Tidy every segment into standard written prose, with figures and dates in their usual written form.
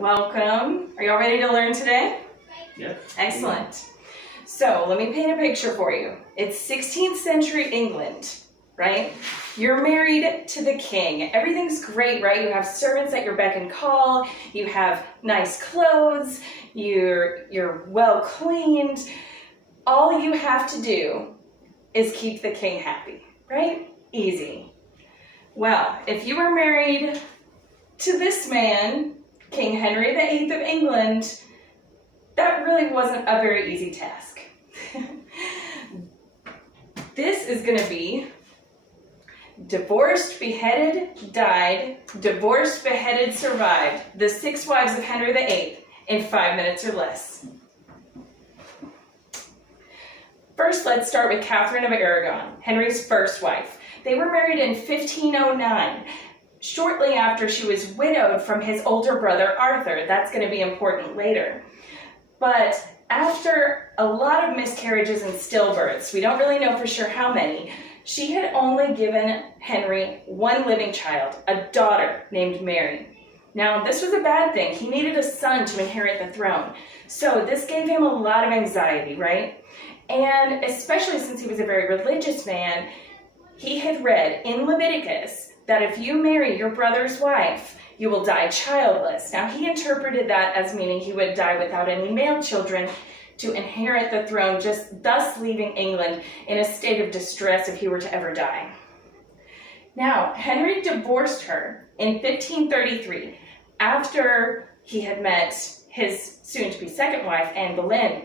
welcome. Are y'all ready to learn today? Yep. Excellent. So let me paint a picture for you. It's 16th century England, right? You're married to the king. Everything's great, right? You have servants at your beck and call. You have nice clothes. You're well cleaned. All you have to do is keep the king happy, right? Easy. Well, if you were married to this man, King Henry VIII of England, that really wasn't a very easy task. This is going to be divorced, beheaded, died, divorced, beheaded, survived. The 6 wives of Henry VIII in 5 minutes or less. First, let's start with Catherine of Aragon, Henry's first wife. They were married in 1509, shortly after she was widowed from his older brother Arthur. That's going to be important later. But after a lot of miscarriages and stillbirths, we don't really know for sure how many, she had only given Henry one living child, a daughter named Mary. Now, this was a bad thing. He needed a son to inherit the throne. So this gave him a lot of anxiety, right? And especially since he was a very religious man, he had read in Leviticus that if you marry your brother's wife, you will die childless. Now, he interpreted that as meaning he would die without any male children to inherit the throne, just thus leaving England in a state of distress if he were to ever die. Now, Henry divorced her in 1533 after he had met his soon-to-be second wife, Anne Boleyn,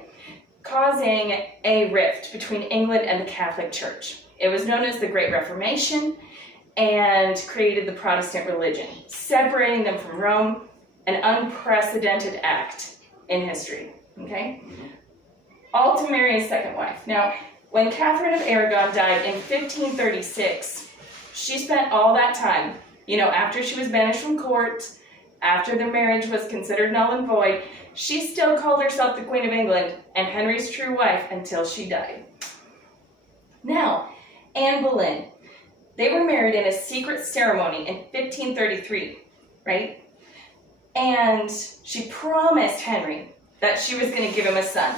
causing a rift between England and the Catholic Church. It was known as the Great Reformation and created the Protestant religion, separating them from Rome, an unprecedented act in history, okay? All to marry his second wife. Now, when Catherine of Aragon died in 1536, she spent all that time, after she was banished from court, after the marriage was considered null and void, she still called herself the Queen of England and Henry's true wife until she died. Now, Anne Boleyn, they were married in a secret ceremony in 1533, right? And she promised Henry that she was going to give him a son.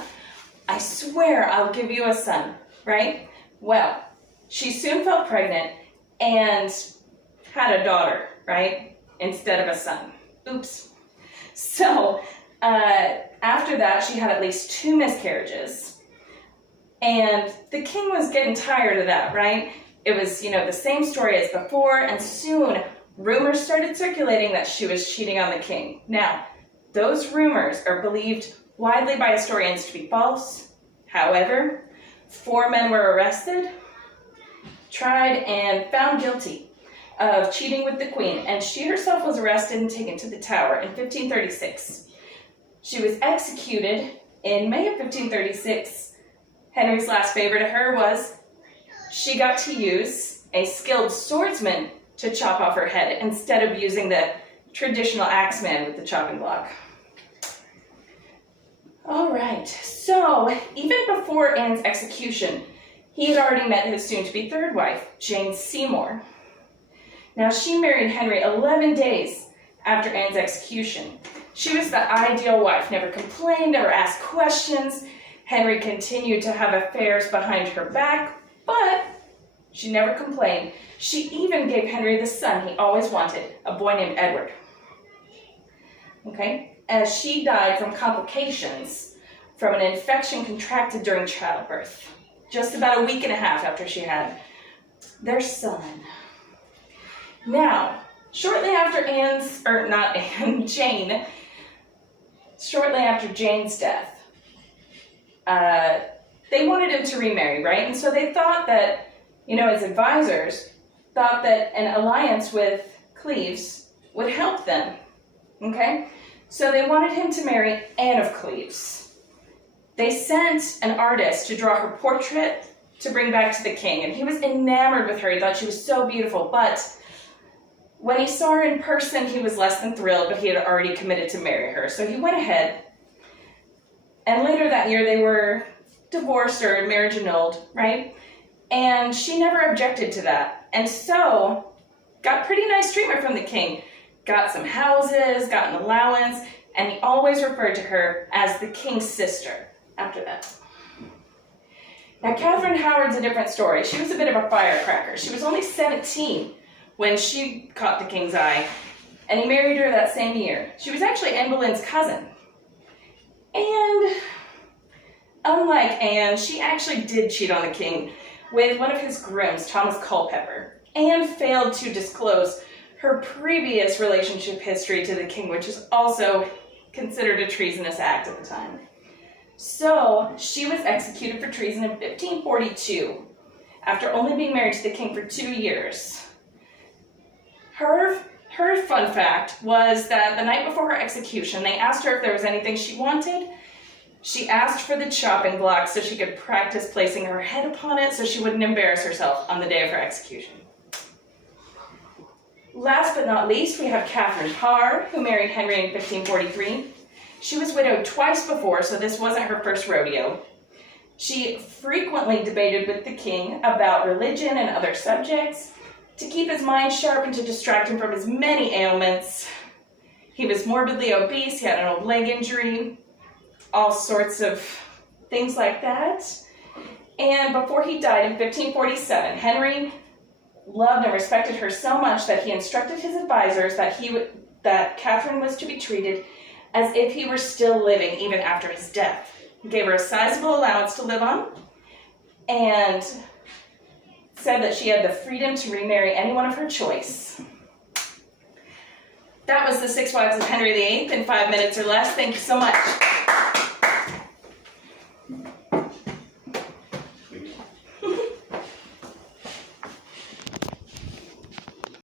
I swear I'll give you a son, right? Well, she soon felt pregnant and had a daughter, right? Instead of a son. Oops. So, after that, she had at least 2 miscarriages. And the king was getting tired of that, right? It was, the same story as before, and soon rumors started circulating that she was cheating on the king. Now, those rumors are believed widely by historians to be false. However, 4 men were arrested, tried, and found guilty of cheating with the queen, and she herself was arrested and taken to the Tower in 1536. She was executed in May of 1536. Henry's last favor to her was she got to use a skilled swordsman to chop off her head instead of using the traditional axeman with the chopping block. All right, so even before Anne's execution, he had already met his soon-to-be third wife, Jane Seymour. Now, she married Henry 11 days after Anne's execution. She was the ideal wife, never complained, never asked questions. Henry continued to have affairs behind her back, but she never complained. She even gave Henry the son he always wanted, a boy named Edward. Okay? As she died from complications from an infection contracted during childbirth, just about a week and a half after she had their son. Now, shortly after shortly after Jane's death, they wanted him to remarry, right? And so they thought that, his advisors thought that an alliance with Cleves would help them, okay? So they wanted him to marry Anne of Cleves. They sent an artist to draw her portrait to bring back to the king, and he was enamored with her. He thought she was so beautiful, but when he saw her in person, he was less than thrilled, but he had already committed to marry her. So he went ahead, and later that year they were divorced or marriage annulled, right? And she never objected to that. And so got pretty nice treatment from the king. Got some houses, got an allowance, and he always referred to her as the king's sister after that. Now, Catherine Howard's a different story. She was a bit of a firecracker. She was only 17 when she caught the king's eye, and he married her that same year. She was actually Anne Boleyn's cousin. And unlike Anne, she actually did cheat on the king with one of his grooms, Thomas Culpeper, and failed to disclose her previous relationship history to the king, which is also considered a treasonous act at the time. So she was executed for treason in 1542, after only being married to the king for 2 years. Her fun fact was that the night before her execution, they asked her if there was anything she wanted. She asked for the chopping block so she could practice placing her head upon it so she wouldn't embarrass herself on the day of her execution. Last but not least, we have Catherine Parr, who married Henry in 1543. She was widowed twice before, so this wasn't her first rodeo. She frequently debated with the king about religion and other subjects to keep his mind sharp and to distract him from his many ailments. He was morbidly obese, he had an old leg injury, all sorts of things like that. And before he died in 1547, Henry loved and respected her so much that he instructed his advisors that Catherine was to be treated as if he were still living even after his death. He gave her a sizable allowance to live on and said that she had the freedom to remarry anyone of her choice. That was the 6 Wives of Henry VIII in 5 minutes or less. Thank you so much.